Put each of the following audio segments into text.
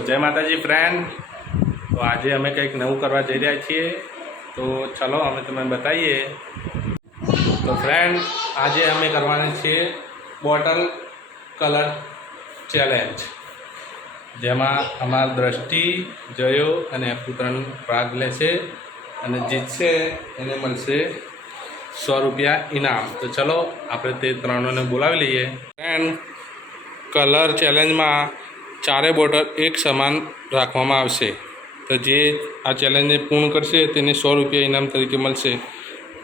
જય માતાજી ફ્રેન્ડ। તો આજે અમે કંઈક નવું કરવા જઈ રહ્યા છીએ, તો ચલો અમે તમને બતાવીએ। તો ફ્રેન્ડ આજે અમે કરવાના છીએ બોટલ કલર ચેલેન્જ, જેમાં અમારા દ્રષ્ટિ, જયો અને પુત્રન ભાગ લેશે અને જીતશે એને મળશે 100 રૂપિયા ઇનામ। તો ચલો આપણે તે ત્રણોને બોલાવી લઈએ। ફ્રેન્ડ કલર ચેલેન્જમાં ચારે બોટલ એક સમાન રાખવામાં આવશે, તો જે આ ચેલેન્જને પૂર્ણ કરશે તેને 100 રૂપિયા ઇનામ તરીકે મળશે।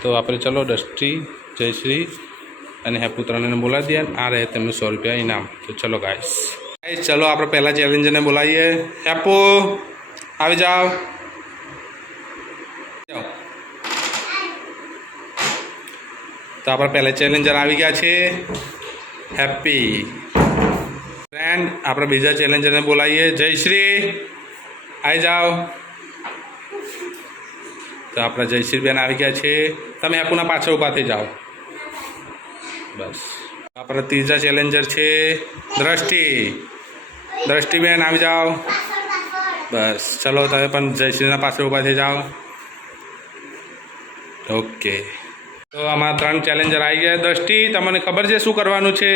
તો આપણે ચલો દ્રષ્ટિ, જયશ્રી અને હેપુ ત્રણેને બોલાવી દઈએ, આ રહે તેમનું 100 રૂપિયા ઇનામ। તો ચલો ગાઈસ ચલો આપણે પહેલા ચેલેન્જરને બોલાવીએ। હેપુ આવી જાઓ। તો આપણા પહેલા ચેલેન્જર આવી ગયા છે હેપી। ફ્રેન્ડ આપણે બીજા ચેલેન્જરને બોલાવીએ। જયશ્રી આવી જાઓ। તો આપણા જયશ્રી બેન આવી ગયા છે, તમે હેપુના પાછળ ઊભા થઈ જાઓ બસ। આપણા ત્રીજા ચેલેન્જર છે દ્રષ્ટિ। દ્રષ્ટિબેન આવી જાઓ બસ। ચલો તમે પણ જયશ્રીના પાછળ ઊભા થઈ જાઓ। ઓકે, તો આમાં 3 ચેલેન્જર આવી ગયા। દ્રષ્ટિ તમને ખબર છે શું કરવાનું છે?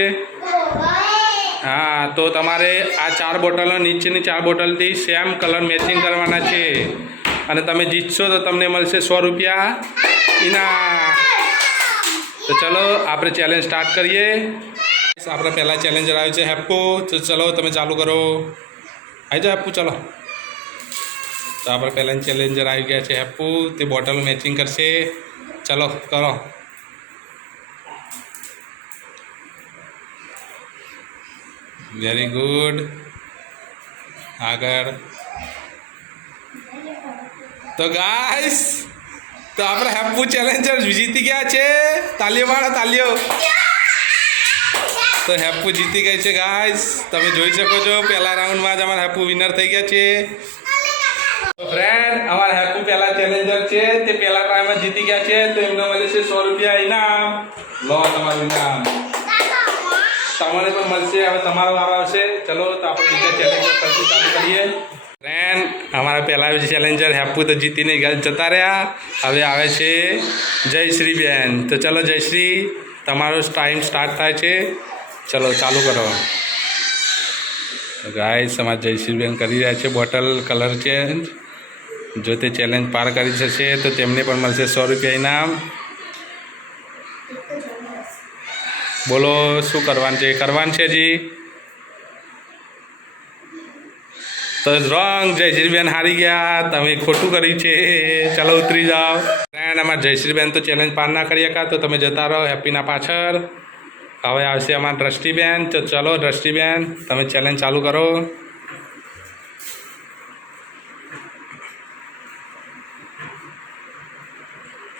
હા, તો તમારે આ 4 બોટલો નીચેની 4 બોટલથી સેમ કલર મેચિંગ કરવાના છે, અને તમે જીતશો તો તમને મળશે 100 રૂપિયા ઇનામ। તો ચલો આપણે ચેલેન્જ સ્ટાર્ટ કરીએ। આપણે પહેલા ચેલેન્જર આવ્યું છે હેપુ, તો ચલો તમે ચાલુ કરો। આવી જાઓ હેપુ, ચલો। તો આપણે પહેલા ચેલેન્જર આવી ગયા છે હેપુ, તે બોટલ મેચિંગ કરશે। ચલો કરો। વેરી ગુડ, આગળ। તો ગાઈસ તો આપણે હેપુ ચેલેન્જર જીતી ગયા છે, તાલીઓ મારો, તાલીઓ। તો હેપુ જીતી ગઈ છે ગાઈસ, તમે જોઈ શકો છો પહેલા રાઉન્ડમાં જ અમારા હેપુ વિનર થઈ ગયા છે। તો ફ્રેન્ડ અમારા હેપુ પહેલા ચેલેન્જર છે, તે પહેલા ટાઈમમાં જીતી ગયા છે, તો એમને મળે છે 100 રૂપિયા ઇનામ। લો તમારું ઇનામ, તમને પણ મળશે। હવે તમારો વારો આવશે। ચલો તો આપણે બીજા ચેલેન્જર ફરીથી ચાલુ કરીએ। ફ્રેન્ડ અમારા પહેલા ચેલેન્જર હેપુ તો જીતીને જતા રહ્યા, હવે આવે છે જયશ્રી બેન। તો ચલો જયશ્રી, તમારો ટાઈમ સ્ટાર્ટ થાય છે, ચલો ચાલુ કરો। ગાઈસ અમારા જયશ્રી બેન કરી રહ્યા છે બોટલ કલર ચેન્જ। જો તે ચેલેન્જ પાર કરી જશે તો તેમને પણ મળશે 100 રૂપિયા ઇનામ। બોલો શું કરવાનું છે? કરવાનું છે જી? તો રોંગ, જયશ્રીબેન હારી ગયા, તમે ખોટું કર્યું છે। ચાલો ઉતરી જાઓ। ફ્રેન્ડ અમારા જયશ્રીબેન તો ચેલેન્જ પાર ના કરી શકા, તો તમે જતા રહો હેપીના પાછળ। હવે આવશે અમારા દ્રષ્ટિબેન, તો ચલો દ્રષ્ટિબેન તમે ચેલેન્જ ચાલુ કરો।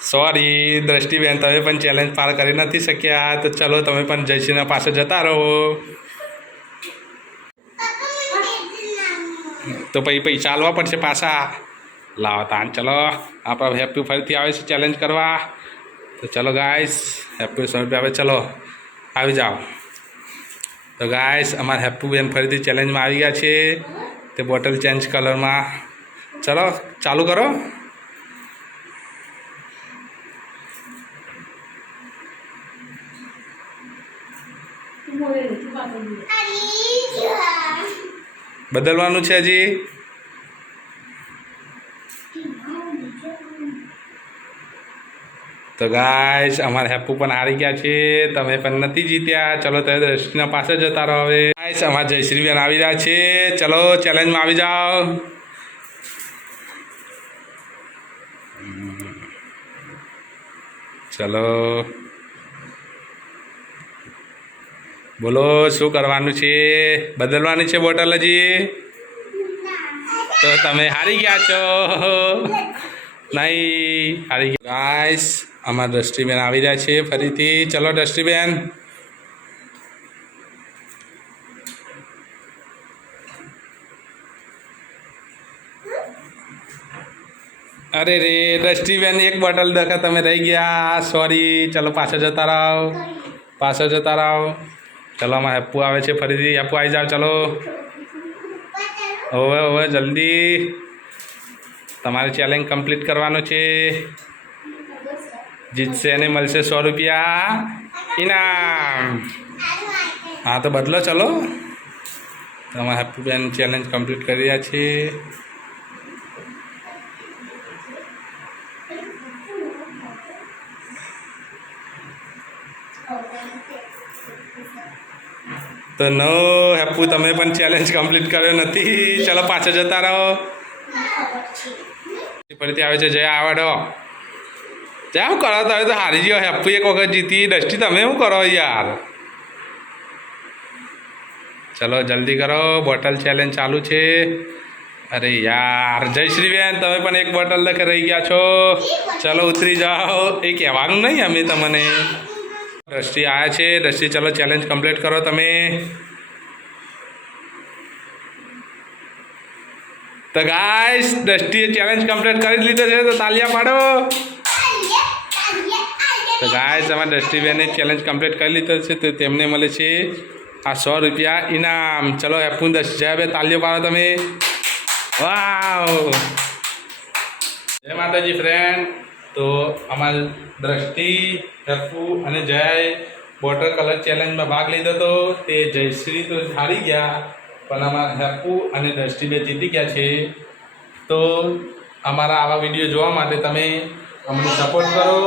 સોરી દ્રષ્ટિબેન, તમે પણ ચેલેન્જ પાર કરી નથી શક્યા, તો ચલો તમે પણ જયશ્રીના પાસે જતા રહો। તો પછી ચાલવા પડશે પાછા, લાવો તાન। ચલો આપણે હેપી ફરીથી આવે છે ચેલેન્જ કરવા। તો ચલો ગાઈસ હેપી 100 રૂપિયા આવે, ચલો આવી જાઓ। તો ગાઈસ અમારા હેપુ બેન ફરીથી ચેલેન્જમાં આવી ગયા છે, તે બોટલ ચેન્જ કલરમાં। ચલો ચાલુ કરો। બદલવાનું છે હજી। તો ગાઈસ અમારા હેપુ પણ હારી ગયા છે, તમે પણ નથી જીત્યા। ચલો તમે દ્રષ્ટિના પાસે જતા રહો। હવે ગાઈસ અમારા જયશ્રી બેન આવી રહ્યા છે, ચલો ચેલેન્જમાં આવી જાઓ। ચલો બોલો શું કરવાનું છે? બદલવાની છે બોટલ હજી? તો તમે હારી ગયા છો, નહીં હારી ગયા। ગાઈસ અમારા દ્રષ્ટિબેન આવી રહ્યા છે ફરીથી, ચલો દ્રષ્ટિબેન। અરે રે દ્રષ્ટિબેન, એક બોટલ દેખા તમે રહી ગયા, સોરી। ચલો પાછળ જતા રહો, પાછળ જતા રહો। ચલો અમારા હેપુ આવે છે ફરીથી, હેપુ આવી જાઓ, ચલો। હવે હવે જલ્દી તમારે ચેલેન્જ કમ્પ્લીટ કરવાનું છે. જીતશે અને મળશે 100 રૂપિયા ઇનામ. હા તો બદલો ચલો. તમારા હેપીબેન ચેલેન્જ કમ્પ્લીટ કરી રહ્યા છે. તો નો હેપુ તમે પણ ચેલેન્જ કમ્પ્લીટ કર્યો નથી. ચલો પાછા જતા રહો. ફરીથી આવે છે જય આવડો. જય શું કરો તમે તો હારી ગયો. હેપુ એક વખત જીતી. ડસ્ટી તમે શું કરો યાર. ચલો જલ્દી કરો. બોટલ ચેલેન્જ ચાલુ છે. અરે યાર જયશ્રીબેન તમે પણ એક બોટલ લખ રહી ગયા છો. ચલો ઉતરી જાઓ. એ કહેવાનું નહીં અમે તમને. ડસ્ટી આવ્યા છે. ડસ્ટી ચલો ચેલેન્જ કમ્પ્લીટ કરો તમે. તો ગાઈસ ડસ્ટીએ ચેલેન્જ કમ્પ્લીટ કરી લીધો છે. તો તાલિયા પાડો. તો ગાઈસ અમારા ડસ્ટીબેને ચેલેન્જ કમ્પ્લીટ કરી લીધો છે. તો તેમને મળે છે આ 100 રૂપિયા ઇનામ. ચલો હેપુ જયાબે તાલિયો પાડો તમે. વાવ જય માતાજી ફ્રેન્ડ. તો અમારા દ્રષ્ટિ હેપુ અને જય વોટર કલર ચેલેન્જમાં ભાગ લીધો હતો. તે જયશ્રી તો હારી ગયા પણ અમારા હેપુ અને દ્રષ્ટિબે જીતી ગયા છે. તો અમારા આવા વિડીયો જોવા માટે તમે અમને સપોર્ટ કરો.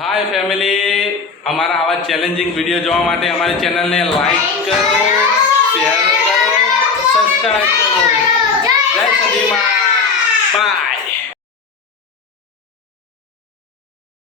હાય ફેમિલી. અમારા આવા ચેલેન્જિંગ વિડીયો જોવા માટે અમારી ચેનલને લાઈક કરો, શેર કરો, સબસ્ક્રાઈબ કરો. જય સદીમાં. બાય.